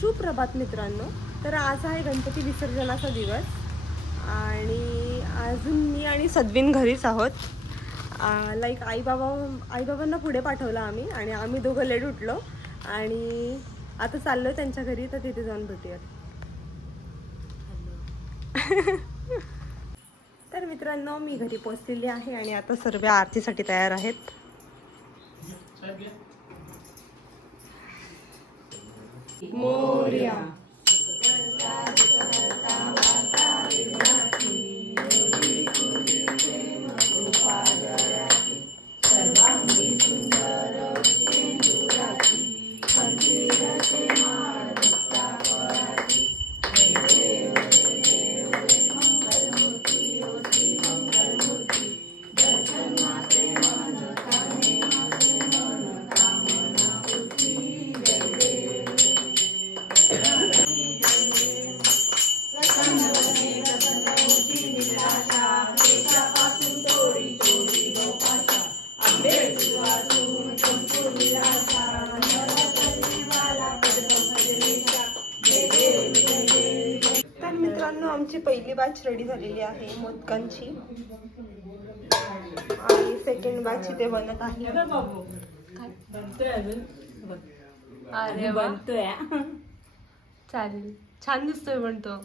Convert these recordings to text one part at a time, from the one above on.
सुप्रभात मित्रांनो. तर आज आहे गणपती विसर्जनाचा दिवस आणि अजून मी आणि सद्विन घरीच आहोत. लाईक आईबाबांना पुढे पाठवलं आम्ही आणि आम्ही दोघं लेट उठलो आणि आता चाललो त्यांच्या घरी, तर तिथे जाऊन भेटूयात. तर मित्रांनो मी घरी पोहोचलेली आहे आणि आता सर्व आरतीसाठी तयार आहेत. मोरया आमची पहिली बॅच रेडी झालेली आहे मोदकांची आणि सेकंड बॅच इथे बनत आहे. अरे बनतोय, चालेल, छान दिसतोय. बनतो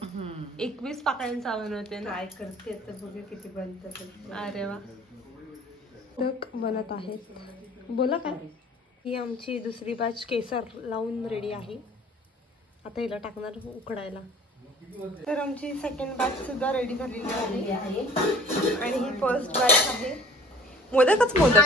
21 पाकळ्यांचा बनवते ना. काय करते तर बघा किती बनत. अरे वा, बनत आहेत. बोला काय. ही आमची दुसरी बॅच केसर लावून रेडी आहे. आता हिला टाकणार उकडायला. तर आमची सेकंड बॅच सुद्धा रेडी झालेली आहे आणि ही फर्स्ट बॅच आहे. मोदकच मोदक.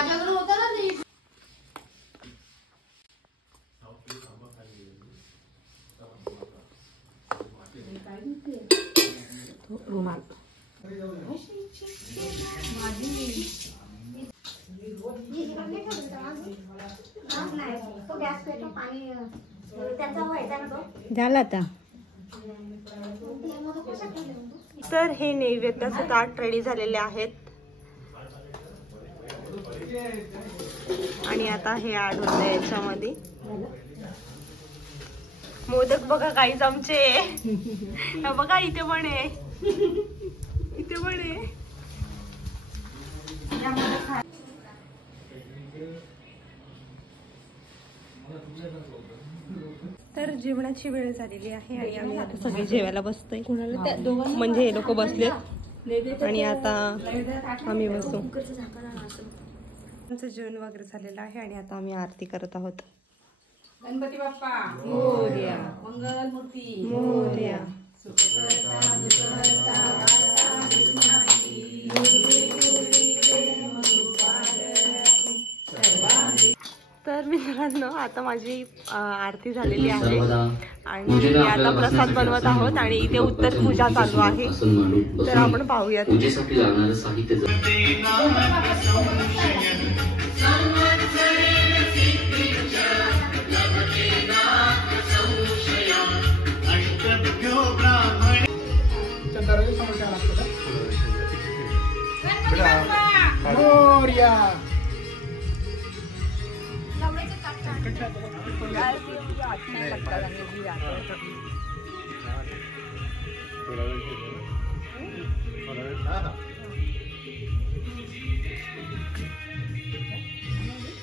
रुमाल झाला आता. तर हे नैवेद्याचे ताट रेडी झालेले आहेत आणि आता हे ऍड होते याच्यामध्ये. मोदक बघा काहीच आमचे. बघा इथे पण आहे, इथे पण आहे. तर जेवणाची वेळ झालेली आहे आणि आम्ही आता सगळे जेवायला बसतोय. म्हणजे हे लोक बसलेत आणि आता आम्ही बसू. आमचं जेवण वगैरे झालेलं आहे आणि आता आम्ही आरती करत आहोत. गणपती बाप्पा मोरया, मंगल मूर्ती मोरया. तर मित्रांनो आता माझी आरती झालेली आहे आणि मी आता प्रसाद बनवत आहोत आणि इथे उत्तर पूजा चालू आहे. तर आपण पाहूयात.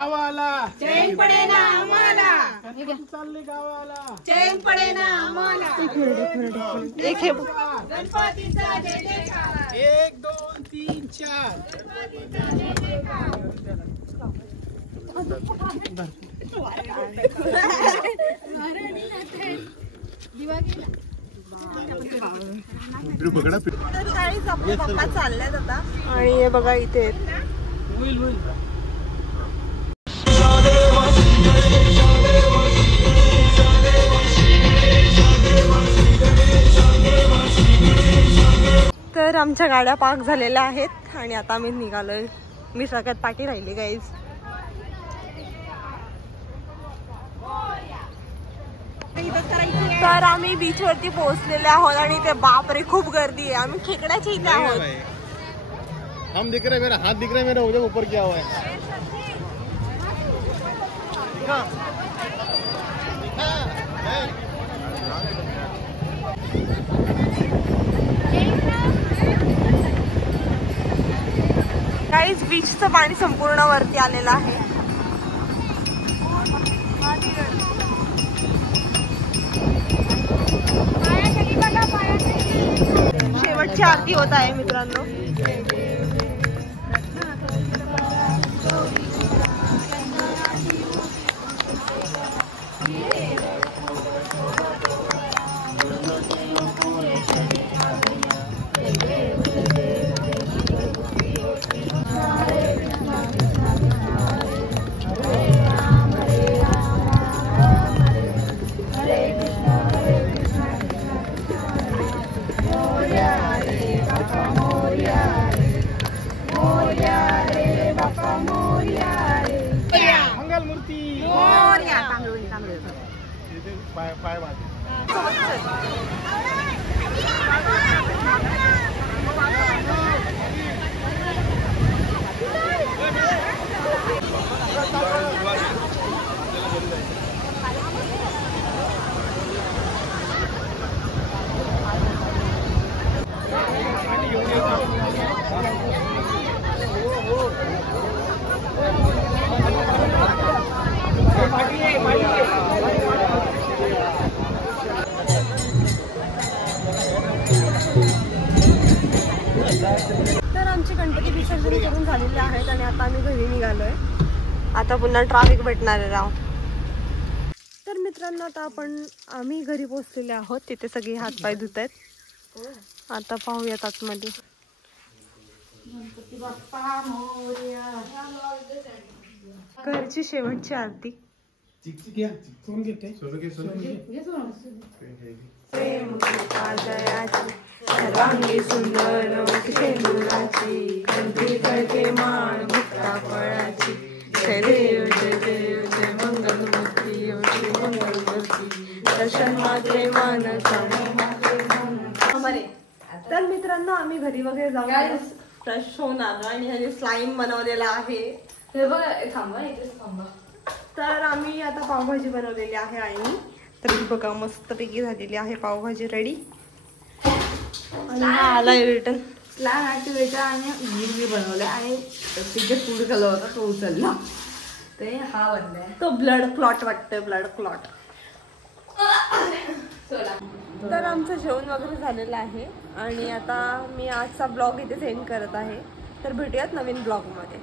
गावाला चैन पडे ना आम्हाला. चालले गावाला चैन पडे ना आम्हाला. एक हे गणपतीचा जय जयकार. 1 2 3 4. गणपतीचा जय जयकार. आपले पप्पा चालल्यात आता आणि हे बघा इथे तर आमच्या गाड्या पार्क झालेल्या आहेत आणि आता आम्ही निघालोय. मी सगळ्यात पाठी राहिली गाईज. तर आम्ही बीच वरती पोहोचलेले आहोत आणि ते बापरे खूप गर्दी आहे. आम्ही खेकड्याच्या इथे आहोत. हम दिख रहे, मेरा हाथ दिख रहा है, मेरा उधर ऊपर क्या हुआ है. गाईज बीचचं पाणी संपूर्ण वरती आलेलं आहे. शेवटची आरती होत आहे मित्रांनो. मंगल मूर्ती पाय पाय तर आमचे गणपती विसर्जन करून झालेले आहेत आणि आता आम्ही घरी निघालोय. आता पुन्हा ट्रॅफिक भेटणार आहे राव. तर मित्रांनो आता आम्ही घरी पोहोचलेले आहोत. तिथे सगळे हातपाय धुत आहेत. आता पाहूयात आतमध्ये. घरची शेवटची आरती. सर्वांगी सुंदर शेंदुराची कंठी कळके माळ मुक्ता फळाची. जय देव जय देव जय मंगलमूर्ती श्री मंगलमूर्ती दर्शन मात्रे मानसा. तर मित्रांनो आम्ही घरी वगैरे जाऊन फ्रेश होऊन आलो आणि ह्याने स्लाईम बनवलेला आहे. हे बघा थांबा इथेच थांबा. तर आम्ही आता पावभाजी बनवलेली आहे आईनी. तर ही बघा मस्तपैकी झालेली आहे पावभाजी रेडी. आणि हा आलाय रिटर्न. स्लॅम ऍक्टिव्हेटर आणि गिरवी बनवलं आणि तिथे फूड कलर होता तो उचलला. ते हा बनलाय. तो ब्लड क्लॉट वाटतोय. Blood clot. तर आमचं जेवण वगैरे झालेलं आहे आणि आता मी आजचा ब्लॉग इथे सेंड करत आहे. तर भेटूयात नवीन ब्लॉगमध्ये.